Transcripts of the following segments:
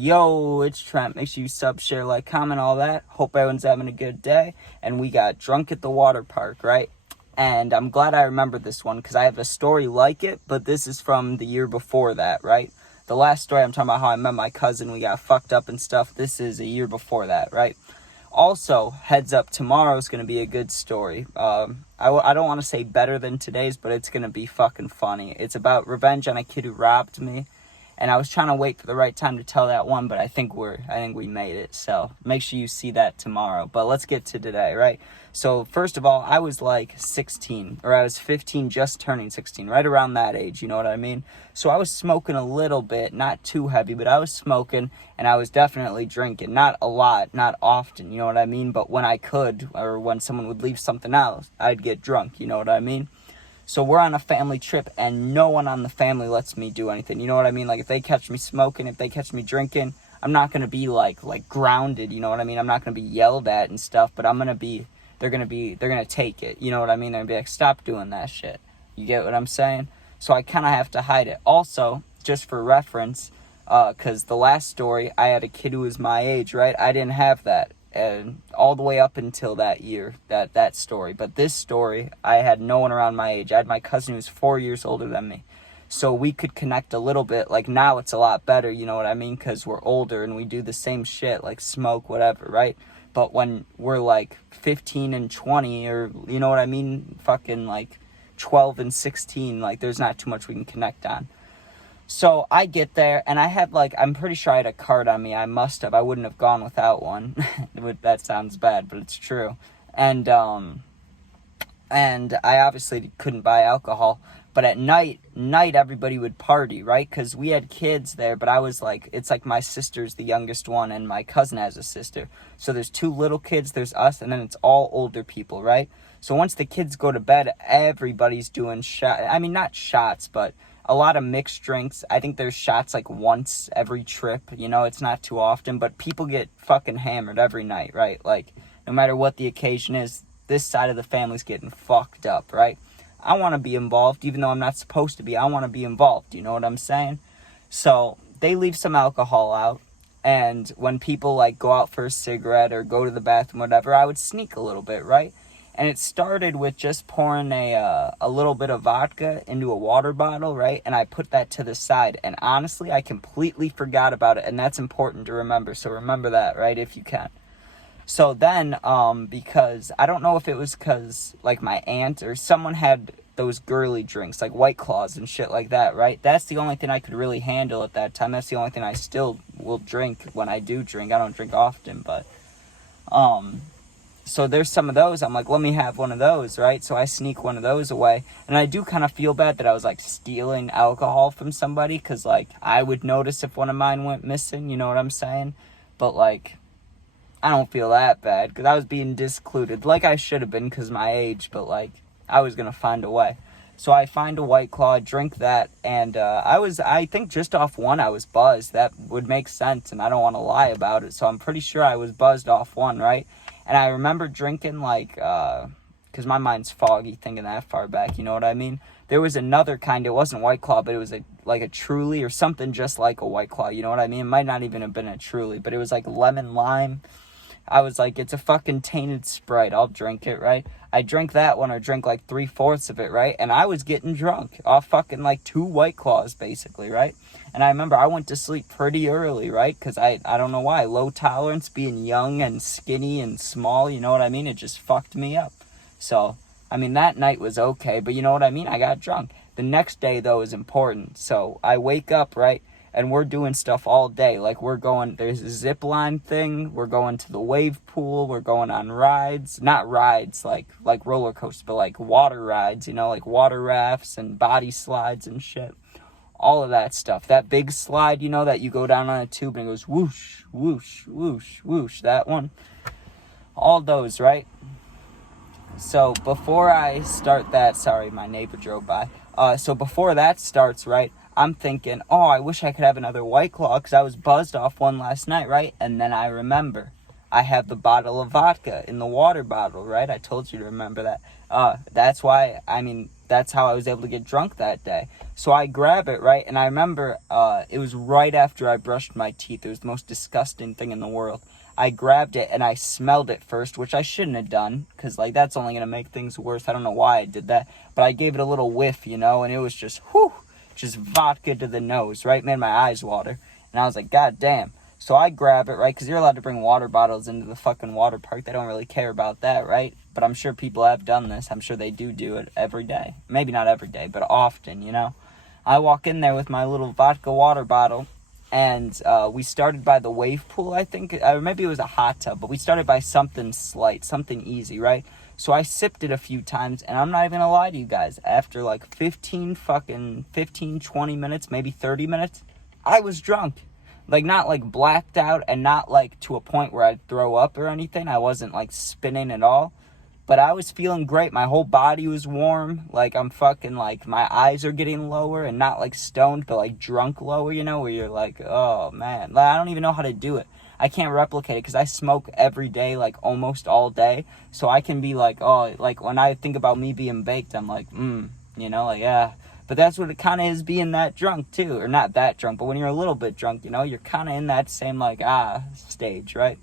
Yo, it's Trent. Make sure you sub, share, like, comment, all that. Hope everyone's having a good day. And we got drunk at the water park, right? And I'm glad I remembered this one because I have a story like it, but this is from the year before that, right? The last story I'm talking about how I met my cousin, we got fucked up and stuff. This is a year before that, right? Also, heads up, tomorrow's going to be a good story. I don't want to say better than today's, but it's going to be fucking funny. It's about revenge on a kid who robbed me. And I was trying to wait for the right time to tell that one, but I think we made it. So make sure you see that tomorrow. But let's get to today, right? So first of all, I was like 16, or I was 15, just turning 16, right around that age, you know what I mean? So I was smoking a little bit, not too heavy, but I was smoking, and I was definitely drinking. Not a lot, not often, you know what I mean? But when I could, or when someone would leave something out, I'd get drunk, you know what I mean? So we're on a family trip, and no one on the family lets me do anything. You know what I mean? Like, if they catch me smoking, if they catch me drinking, I'm not going to be, like grounded, you know what I mean? I'm not going to be yelled at and stuff, but they're going to take it. You know what I mean? They're going to be like, stop doing that shit. You get what I'm saying? So I kind of have to hide it. Also, just for reference, because the last story, I had a kid who was my age, right? I didn't have that. And all the way up until that year, that story. But this story, I had no one around my age. I had my cousin who was 4 years older than me. So we could connect a little bit. Like, now it's a lot better, you know what I mean? Because we're older and we do the same shit, like smoke, whatever, right? But when we're like 15 and 20, or, you know what I mean? Fucking like 12 and 16, like, there's not too much we can connect on. So I get there, and I had, like, I'm pretty sure I had a card on me. I must have. I wouldn't have gone without one. That sounds bad, but it's true. And I obviously couldn't buy alcohol. But at night everybody would party, right? Because we had kids there, but I was like, it's like my sister's the youngest one, and my cousin has a sister. So there's two little kids, there's us, and then it's all older people, right? So once the kids go to bed, everybody's doing not shots, but a lot of mixed drinks. I think there's shots like once every trip, you know, it's not too often, but people get fucking hammered every night, right? Like, no matter what the occasion is, this side of the family's getting fucked up, right? I want to be involved, even though I'm not supposed to be. I want to be involved, you know what I'm saying? So they leave some alcohol out, and when people like go out for a cigarette or go to the bathroom, whatever, I would sneak a little bit, right? And it started with just pouring a little bit of vodka into a water bottle, right? And I put that to the side. And honestly, I completely forgot about it. And that's important to remember. So remember that, right, if you can. So then, because I don't know if it was because, like, my aunt or someone had those girly drinks, like White Claws and shit like that, right? That's the only thing I could really handle at that time. That's the only thing I still will drink when I do drink. I don't drink often, but... So there's some of those. I'm like, let me have one of those, right? So I sneak one of those away. And I do kind of feel bad that I was, like, stealing alcohol from somebody. Because, like, I would notice if one of mine went missing. You know what I'm saying? But, like, I don't feel that bad. Because I was being discluded. Like I should have been because my age. But, like, I was going to find a way. So I find a White Claw, drink that. And I think just off one I was buzzed. That would make sense. And I don't want to lie about it. So I'm pretty sure I was buzzed off one, right? And I remember drinking, like, because my mind's foggy thinking that far back, you know what I mean? There was another kind, it wasn't White Claw, but it was like a Truly or something just like a White Claw, you know what I mean? It might not even have been a Truly, but it was like lemon lime. I was like, it's a fucking tainted Sprite, I'll drink it, right? I drank that one, or drank like 3/4 of it, right? And I was getting drunk off fucking like 2 White Claws, basically, right? And I remember I went to sleep pretty early, right? Because I don't know why. Low tolerance, being young and skinny and small, you know what I mean? It just fucked me up. So, I mean, that night was okay, but you know what I mean? I got drunk. The next day, though, is important. So, I wake up, right? And we're doing stuff all day. Like, there's a zip line thing. We're going to the wave pool. We're going on rides. Not rides, like roller coasters, but like water rides, you know, like water rafts and body slides and shit. All of that stuff. That big slide, you know, that you go down on a tube and it goes whoosh, whoosh, whoosh, whoosh. That one. All those, right? So before I start that, sorry, my neighbor drove by. So before that starts, right, I'm thinking, oh, I wish I could have another White Claw because I was buzzed off one last night, right? And then I remember I have the bottle of vodka in the water bottle, right? I told you to remember that. That's why, I mean, that's how I was able to get drunk that day. So I grab it, right? And I remember it was right after I brushed my teeth. It was the most disgusting thing in the world. I grabbed it and I smelled it first, which I shouldn't have done, because, like, that's only going to make things worse. I don't know why I did that, but I gave it a little whiff, you know, and it was just, whew, just vodka to the nose, right? Made my eyes water. And I was like, God damn. So I grab it, right? Because you're allowed to bring water bottles into the fucking water park. They don't really care about that, right? But I'm sure people have done this. I'm sure they do it every day. Maybe not every day, but often, you know? I walk in there with my little vodka water bottle, and we started by the wave pool, I think. Or maybe it was a hot tub, but we started by something slight, something easy, right? So I sipped it a few times, and I'm not even gonna lie to you guys. After like 15, 20 minutes, maybe 30 minutes, I was drunk. Like, not like blacked out, and not like to a point where I'd throw up or anything. I wasn't like spinning at all. But I was feeling great. My whole body was warm. Like, I'm fucking, like, my eyes are getting lower, and not like stoned, but like drunk lower, you know, where you're like, oh man. Like, I don't even know how to do it. I can't replicate it because I smoke every day, like almost all day. So I can be like, oh, like when I think about me being baked, I'm like, you know, like, yeah. But that's what it kind of is, being that drunk too. Or not that drunk, but when you're a little bit drunk, you know, you're kind of in that same, like, stage, right?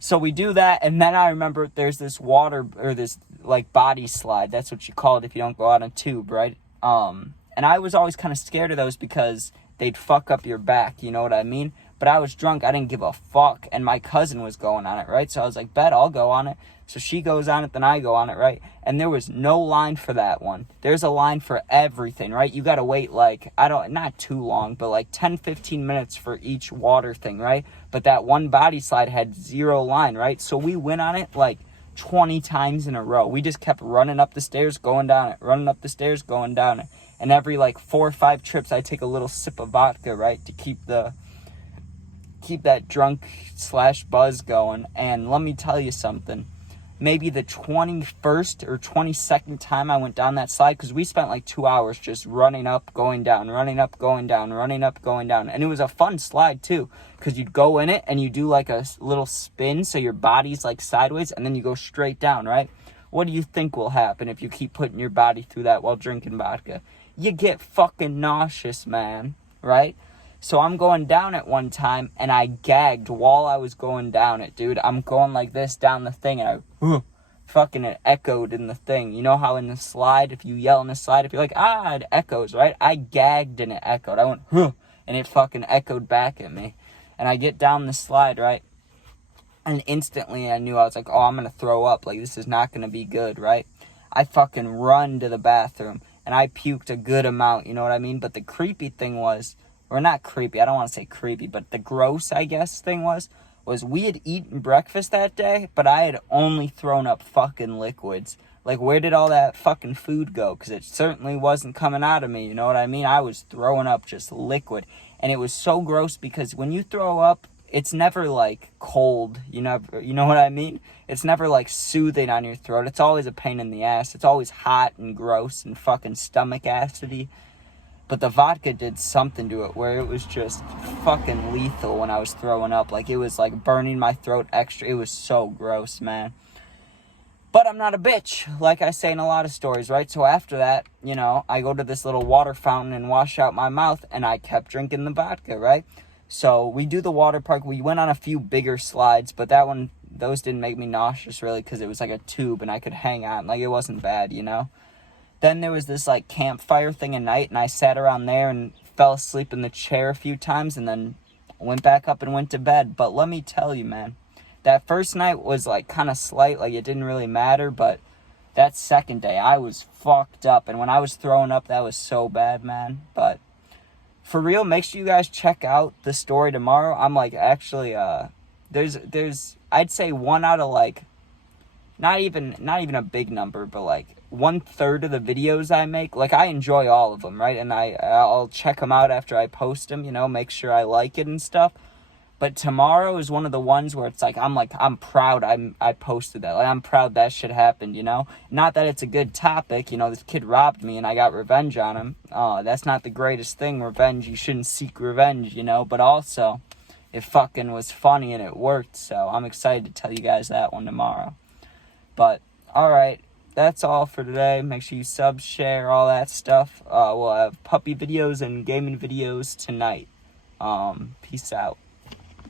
So we do that, and then I remember there's this water, or this, like, body slide. That's what you call it if you don't go out on a tube, right? And I was always kind of scared of those because they'd fuck up your back, you know what I mean? But I was drunk, I didn't give a fuck, and my cousin was going on it, right? So I was like, bet, I'll go on it. So she goes on it, then I go on it, right? And there was no line for that one. There's a line for everything, right? You gotta wait, like, not too long, but like 10, 15 minutes for each water thing, right? But that one body slide had 0 line, right? So we went on it like 20 times in a row. We just kept running up the stairs, going down it, running up the stairs, going down it. And every like 4 or 5 trips, I take a little sip of vodka, right? To keep that drunk / buzz going. And let me tell you something. Maybe the 21st or 22nd time I went down that slide, because we spent like 2 hours just running up, going down, running up, going down, running up, going down. And it was a fun slide too, because you'd go in it and you do like a little spin, so your body's like sideways, and then you go straight down, right? What do you think will happen if you keep putting your body through that while drinking vodka? You get fucking nauseous, man, right? So I'm going down it one time, and I gagged while I was going down it, dude. I'm going like this down the thing, and fucking it echoed in the thing. You know how in the slide, if you yell in the slide, if you're like, it echoes, right? I gagged and it echoed. I went, and it fucking echoed back at me. And I get down the slide, right? And instantly I knew, I was like, oh, I'm going to throw up. Like, this is not going to be good, right? I fucking run to the bathroom, and I puked a good amount, you know what I mean? But the creepy thing was, or not creepy, I don't want to say creepy, but the gross, I guess, thing was we had eaten breakfast that day, but I had only thrown up fucking liquids. Like, where did all that fucking food go? Because it certainly wasn't coming out of me, you know what I mean? I was throwing up just liquid. And it was so gross because when you throw up, it's never, like, cold, you know what I mean? It's never, like, soothing on your throat. It's always a pain in the ass. It's always hot and gross and fucking stomach acidy. But the vodka did something to it where it was just fucking lethal when I was throwing up. Like, it was, like, burning my throat extra. It was so gross, man. But I'm not a bitch, like I say in a lot of stories, right? So after that, you know, I go to this little water fountain and wash out my mouth, and I kept drinking the vodka, right? So we do the water park. We went on a few bigger slides, but those didn't make me nauseous, really, because it was like a tube, and I could hang on. Like, it wasn't bad, you know? Then there was this, like, campfire thing at night, and I sat around there and fell asleep in the chair a few times, and then went back up and went to bed. But let me tell you, man, that first night was, like, kind of slight, like, it didn't really matter, but that second day, I was fucked up, and when I was throwing up, that was so bad, man. But for real, make sure you guys check out the story tomorrow. I'm, like, actually, there's, I'd say 1 out of, like, not even a big number, but, like, 1/3 of the videos I make, like, I enjoy all of them, right? And I'll check them out after I post them, you know, make sure I like it and stuff. But tomorrow is one of the ones where it's like, I'm proud I posted that. Like, I'm proud that shit happened, you know? Not that it's a good topic, you know, this kid robbed me and I got revenge on him. That's not the greatest thing, revenge. You shouldn't seek revenge, you know? But also, it fucking was funny and it worked, so I'm excited to tell you guys that one tomorrow. But, alright. that's all for today. Make sure you sub, share, all that stuff. We'll have puppy videos and gaming videos tonight. Peace out.